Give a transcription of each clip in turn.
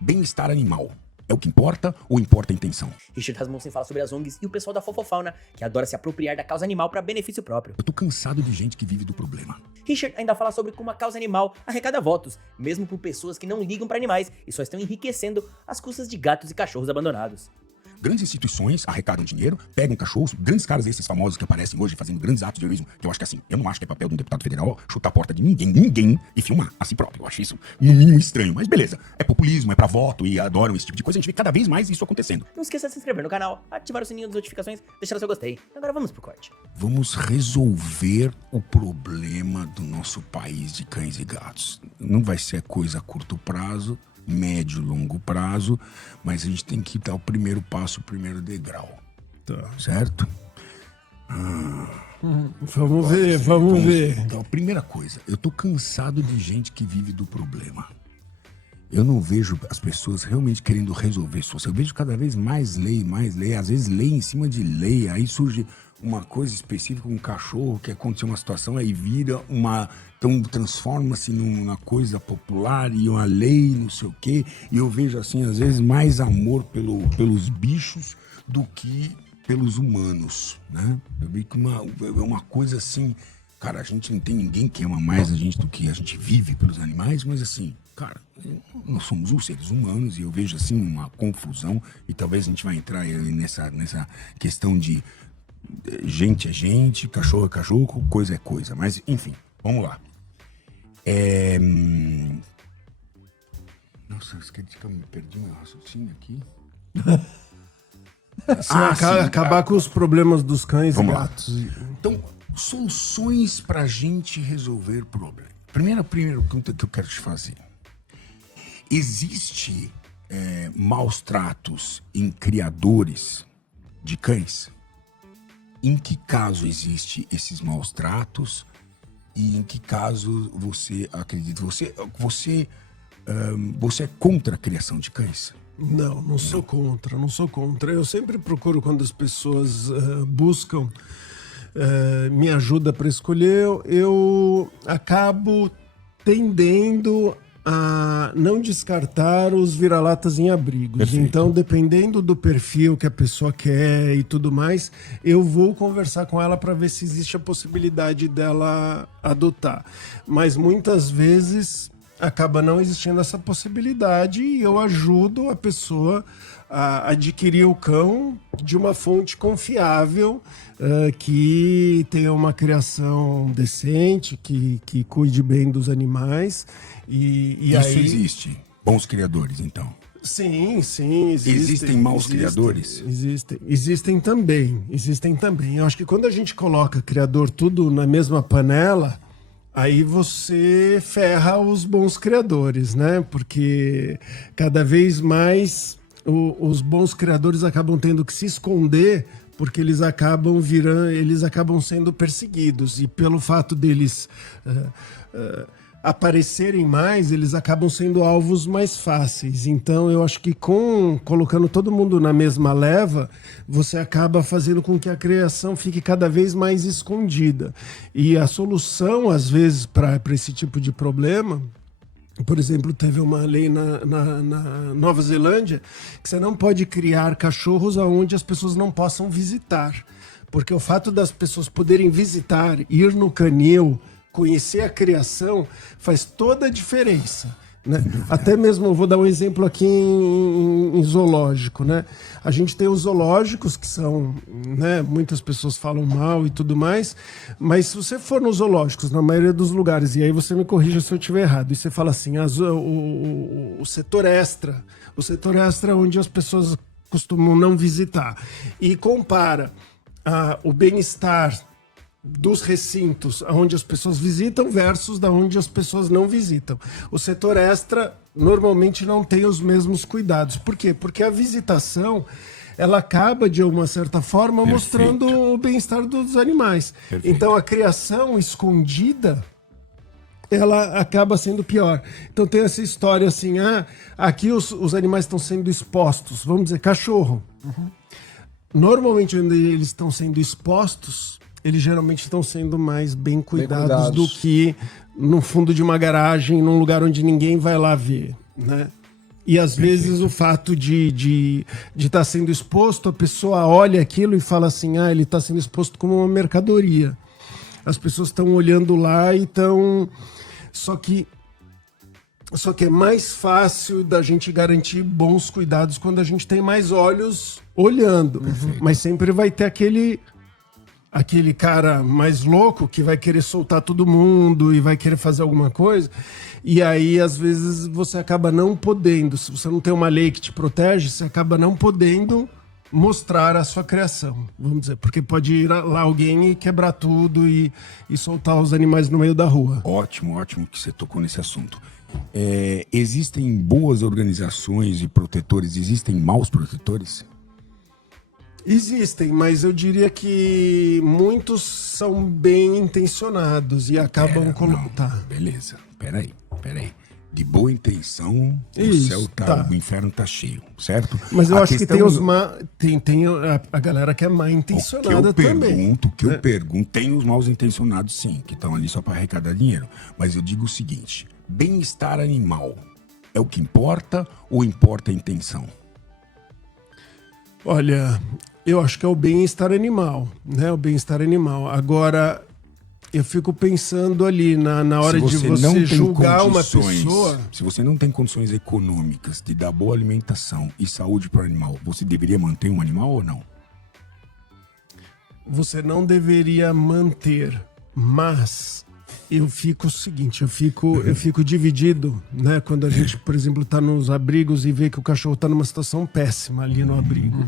bem-estar animal. É o que importa ou importa a intenção? Richard Rasmussen fala sobre as ONGs e o pessoal da Fofofauna, que adora se apropriar da causa animal para benefício próprio. Eu tô cansado de gente que vive do problema. Richard ainda fala sobre como a causa animal arrecada votos, mesmo por pessoas que não ligam para animais e só estão enriquecendo às custas de gatos e cachorros abandonados. Grandes instituições arrecadam dinheiro, pegam cachorros, grandes caras esses famosos que aparecem hoje fazendo grandes atos de heroísmo, que eu acho que assim, eu não acho que é papel de um deputado federal chutar a porta de ninguém e filmar a si próprio. Eu acho isso no mínimo estranho, mas beleza. É populismo, é pra voto e adoram esse tipo de coisa, a gente vê cada vez mais isso acontecendo. Não esqueça de se inscrever no canal, ativar o sininho das notificações, deixar o seu gostei. Agora vamos pro corte. Vamos resolver o problema do nosso país de cães e gatos. Não vai ser coisa a curto prazo, médio e longo prazo, mas a gente tem que dar o primeiro passo, o primeiro degrau. Tá. Certo? Vamos ver. Então, primeira coisa, eu tô cansado de gente que vive do problema. Eu não vejo as pessoas realmente querendo resolver isso. Eu vejo cada vez mais lei, às vezes lei em cima de lei, aí surge uma coisa específica, um cachorro que aconteceu uma situação, aí vira uma... Então transforma-se numa coisa popular e uma lei, não sei o quê. E eu vejo, assim, às vezes mais amor pelos bichos do que pelos humanos, né? Eu vi que é uma coisa assim... Cara, a gente não tem ninguém que ama mais a gente do que a gente vive pelos animais, mas assim, cara, nós somos os seres humanos e eu vejo, assim, uma confusão. E talvez a gente vai entrar nessa questão de gente é gente, cachorro é cachorro, coisa é coisa. Mas, enfim, vamos lá. Nossa, esqueci que eu me perdi meu raciocínio aqui. Acabar com os problemas dos cães Vamos e lá. gatos. Então, soluções pra gente resolver problema. Primeira pergunta que eu quero te fazer. Existe maus tratos em criadores de cães? Em que caso existe esses maus tratos? E em que caso você acredita? Você é contra a criação de cães? Não sou contra. Eu sempre procuro, quando as pessoas buscam me ajuda para escolher, eu acabo tendendo a não descartar os vira-latas em abrigos. Perfeito. Então, dependendo do perfil que a pessoa quer e tudo mais, eu vou conversar com ela para ver se existe a possibilidade dela adotar. Mas muitas vezes acaba não existindo essa possibilidade e eu ajudo a pessoa a adquirir o cão de uma fonte confiável, que tenha uma criação decente, que cuide bem dos animais. E Isso aí... existe. Bons criadores, então. Sim, Existem maus criadores? Existem também. Eu acho que quando a gente coloca criador tudo na mesma panela, aí você ferra os bons criadores, né? Porque cada vez mais os bons criadores acabam tendo que se esconder, porque eles acabam sendo perseguidos. E pelo fato deles aparecerem mais, eles acabam sendo alvos mais fáceis. Então eu acho que colocando todo mundo na mesma leva, você acaba fazendo com que a criação fique cada vez mais escondida. E a solução, às vezes, para esse tipo de problema... Por exemplo, teve uma lei na Nova Zelândia que você não pode criar cachorros onde as pessoas não possam visitar. Porque o fato das pessoas poderem visitar, ir no canil, conhecer a criação, faz toda a diferença, né? Até mesmo, eu vou dar um exemplo aqui em zoológico, né? A gente tem os zoológicos que são, né, muitas pessoas falam mal e tudo mais, mas se você for nos zoológicos, na maioria dos lugares, e aí você me corrija se eu estiver errado, e você fala assim, o setor extra onde as pessoas costumam não visitar, e compara o bem-estar dos recintos onde as pessoas visitam versus da onde as pessoas não visitam. O setor extra normalmente não tem os mesmos cuidados. Por quê? Porque a visitação, ela acaba, de uma certa forma, mostrando o bem-estar dos animais. Perfeito. Então, a criação escondida, ela acaba sendo pior. Então, tem essa história assim, aqui os animais estão sendo expostos. Vamos dizer, cachorro. Normalmente, onde eles estão sendo expostos, eles geralmente estão sendo mais bem cuidados do que no fundo de uma garagem, num lugar onde ninguém vai lá ver, né? E às vezes o fato de estar sendo exposto, a pessoa olha aquilo e fala assim, ele está sendo exposto como uma mercadoria. As pessoas estão olhando lá e estão... Só que é mais fácil da gente garantir bons cuidados quando a gente tem mais olhos olhando. Mas sempre vai ter aquele cara mais louco que vai querer soltar todo mundo e vai querer fazer alguma coisa. E aí, às vezes, você acaba não podendo. Se você não tem uma lei que te protege, você acaba não podendo mostrar a sua criação, vamos dizer. Porque pode ir lá alguém e quebrar tudo e soltar os animais no meio da rua. Ótimo que você tocou nesse assunto. Existem boas organizações e protetores, existem maus protetores? Existem, mas eu diria que muitos são bem intencionados e acabam colocando. Tá. Beleza, peraí. De boa intenção, o inferno tá cheio, certo? Mas eu acho que tem a galera que é má intencionada também. O que eu pergunto, tem os mal intencionados sim, que estão ali só para arrecadar dinheiro. Mas eu digo o seguinte, bem-estar animal é o que importa ou importa a intenção? Olha, eu acho que é o bem-estar animal, né? O bem-estar animal. Agora, eu fico pensando ali na hora de você julgar uma pessoa... Se você não tem condições econômicas de dar boa alimentação e saúde para o animal, você deveria manter um animal ou não? Você não deveria manter, mas... Eu fico o seguinte, eu fico dividido, né? Quando a gente, por exemplo, tá nos abrigos e vê que o cachorro tá numa situação péssima ali no abrigo.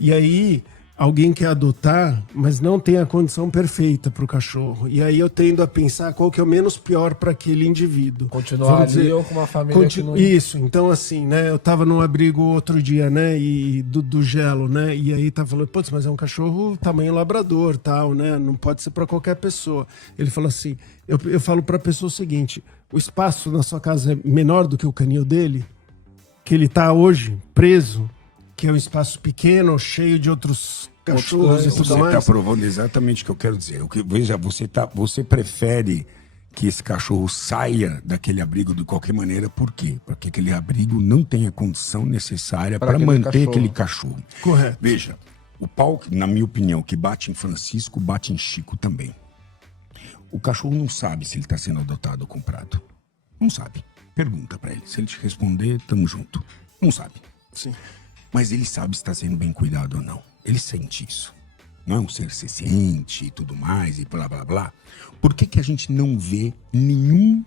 E aí, alguém quer adotar, mas não tem a condição perfeita pro cachorro. E aí eu tendo a pensar qual que é o menos pior para aquele indivíduo. Continuar ali ou com uma família que não... Isso, então assim, né? Eu tava num abrigo outro dia, né? E do gelo, né? E aí tava falando, putz, mas é um cachorro tamanho labrador, tal, né? Não pode ser para qualquer pessoa. Ele falou assim, eu falo pra pessoa o seguinte, o espaço na sua casa é menor do que o canil dele, que ele tá hoje preso, que é um espaço pequeno, cheio de outros cachorros e tudo mais. Você está provando exatamente o que eu quero dizer. Veja, você prefere que esse cachorro saia daquele abrigo de qualquer maneira, por quê? Porque aquele abrigo não tem a condição necessária para manter aquele cachorro. Correto. Veja, o pau, na minha opinião, que bate em Francisco, bate em Chico também. O cachorro não sabe se ele está sendo adotado ou comprado. Não sabe. Pergunta para ele. Se ele te responder, tamo junto. Não sabe. Sim. Mas ele sabe se está sendo bem cuidado ou não. Ele sente isso. Não é um ser senciente e tudo mais e blá, blá, blá. Por que a gente não vê nenhum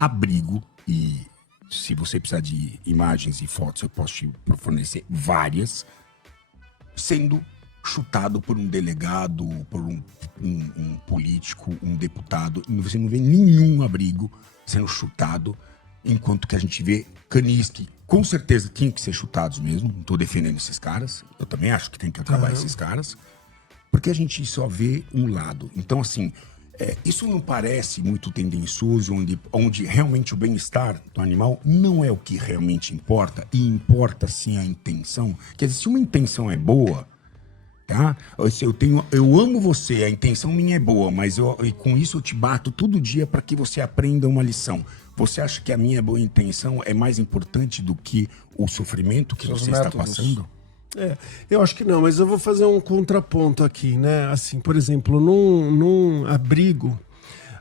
abrigo, e se você precisar de imagens e fotos, eu posso te fornecer várias, sendo chutado por um delegado, por um político, um deputado? Você não vê nenhum abrigo sendo chutado, enquanto que a gente vê canis que com certeza tinham que ser chutados mesmo. Não estou defendendo esses caras, eu também acho que tem que acabar esses caras, porque a gente só vê um lado. Então, assim, isso não parece muito tendencioso, onde realmente o bem-estar do animal não é o que realmente importa, e importa sim a intenção. Quer dizer, se uma intenção é boa, tá? Eu amo você, a intenção minha é boa, mas e com isso eu te bato todo dia para que você aprenda uma lição. Você acha que a minha boa intenção é mais importante do que o sofrimento que você está passando? Eu acho que não, mas eu vou fazer um contraponto aqui, né? Assim, por exemplo, num abrigo,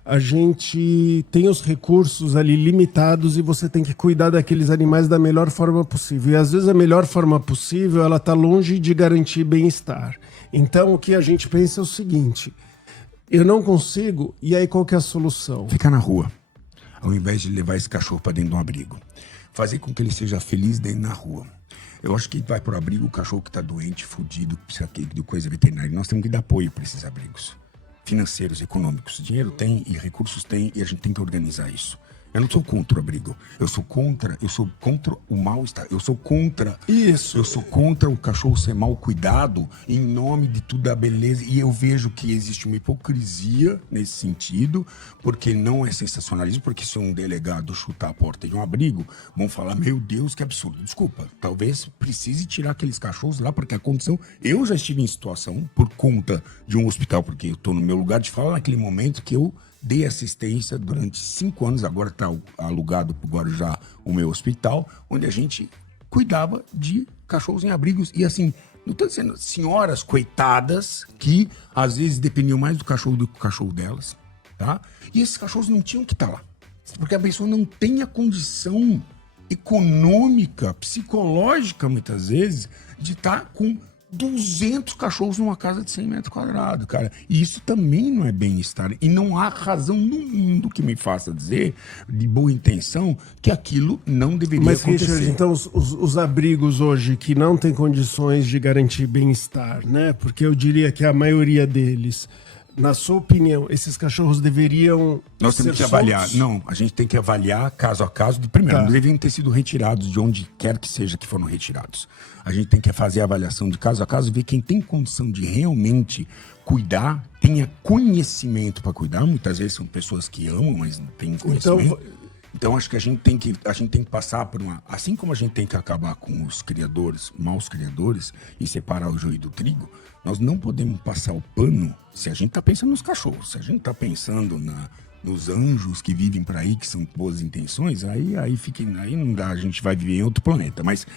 a gente tem os recursos ali limitados e você tem que cuidar daqueles animais da melhor forma possível. E às vezes a melhor forma possível, ela está longe de garantir bem-estar. Então o que a gente pensa é o seguinte, eu não consigo, e aí qual que é a solução? Ficar na rua, ao invés de levar esse cachorro para dentro de um abrigo. Fazer com que ele seja feliz dentro da rua. Eu acho que vai pro abrigo o cachorro que está doente, fudido, precisa de coisa veterinária. Nós temos que dar apoio para esses abrigos financeiros, econômicos. Dinheiro tem e recursos tem, e a gente tem que organizar isso. Eu não sou contra o abrigo. Eu sou contra o mal-estar. Eu sou contra o cachorro ser mal cuidado em nome de tudo a beleza. E eu vejo que existe uma hipocrisia nesse sentido, porque não é sensacionalismo, porque se um delegado chutar a porta de um abrigo, vão falar, meu Deus, que absurdo. Desculpa, talvez precise tirar aqueles cachorros lá, porque a condição... Eu já estive em situação por conta de um hospital, porque eu estou no meu lugar de fala naquele momento que eu dei assistência durante 5 anos, agora está alugado por Guarujá o meu hospital, onde a gente cuidava de cachorros em abrigos. E assim, não estou dizendo senhoras coitadas que às vezes dependiam mais do cachorro do que o cachorro delas, tá? E esses cachorros não tinham que estar lá, porque a pessoa não tem a condição econômica, psicológica, muitas vezes, de estar com 200 cachorros numa casa de 100 metros quadrados, cara. E isso também não é bem-estar. E não há razão no mundo que me faça dizer, de boa intenção, que aquilo não deveria acontecer. Richard, então os abrigos hoje que não têm condições de garantir bem-estar, né? Porque eu diria que a maioria deles, na sua opinião, esses cachorros deveriam Nós temos que avaliar. Não, a gente tem que avaliar caso a caso. Primeiro, não deveriam ter sido retirados de onde quer que seja que foram retirados. A gente tem que fazer a avaliação de caso a caso e ver quem tem condição de realmente cuidar, tenha conhecimento para cuidar. Muitas vezes são pessoas que amam, mas não têm conhecimento. Então acho que a gente tem que passar por uma... Assim como a gente tem que acabar com os criadores, maus criadores, e separar o joio do trigo, nós não podemos passar o pano se a gente está pensando nos cachorros, se a gente está pensando nos anjos que vivem por aí, que são boas intenções, aí não dá, a gente vai viver em outro planeta. Mas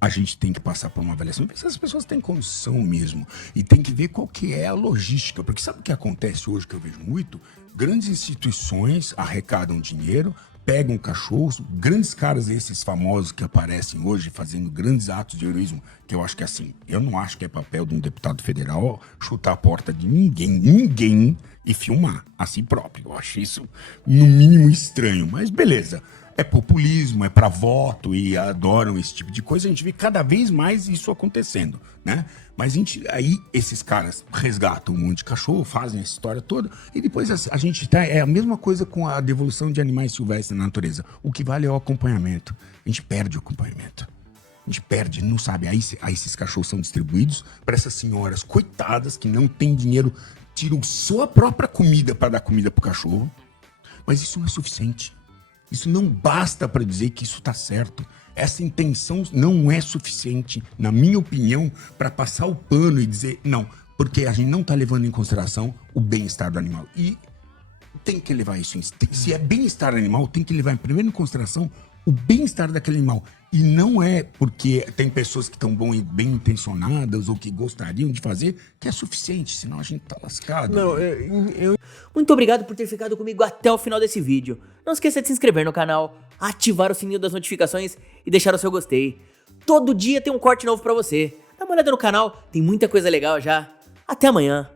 a gente tem que passar por uma avaliação, ver se as pessoas têm condição mesmo, e tem que ver qual que é a logística, porque sabe o que acontece hoje que eu vejo muito? Grandes instituições arrecadam dinheiro, pegam cachorros, grandes caras esses famosos que aparecem hoje fazendo grandes atos de heroísmo, que eu acho que assim, eu não acho que é papel de um deputado federal chutar a porta de ninguém e filmar a si próprio. Eu acho isso no mínimo estranho, mas beleza. É populismo, é para voto e adoram esse tipo de coisa. A gente vê cada vez mais isso acontecendo, né? Mas aí esses caras resgatam um monte de cachorro, fazem essa história toda e depois a gente tá... É a mesma coisa com a devolução de animais silvestres na natureza. O que vale é o acompanhamento. A gente perde o acompanhamento. A gente perde, não sabe. Aí esses cachorros são distribuídos para essas senhoras coitadas que não têm dinheiro, tiram sua própria comida para dar comida pro cachorro. Mas isso não é suficiente. Isso não basta para dizer que isso está certo. Essa intenção não é suficiente, na minha opinião, para passar o pano e dizer não, porque a gente não está levando em consideração o bem-estar do animal. E tem que levar isso se é bem-estar animal, tem que levar primeiro em consideração o bem-estar daquele animal. E não é porque tem pessoas que estão bem intencionadas ou que gostariam de fazer que é suficiente, senão a gente tá lascado. Não, Muito obrigado por ter ficado comigo até o final desse vídeo. Não esqueça de se inscrever no canal, ativar o sininho das notificações e deixar o seu gostei. Todo dia tem um corte novo pra você. Dá uma olhada no canal, tem muita coisa legal já. Até amanhã.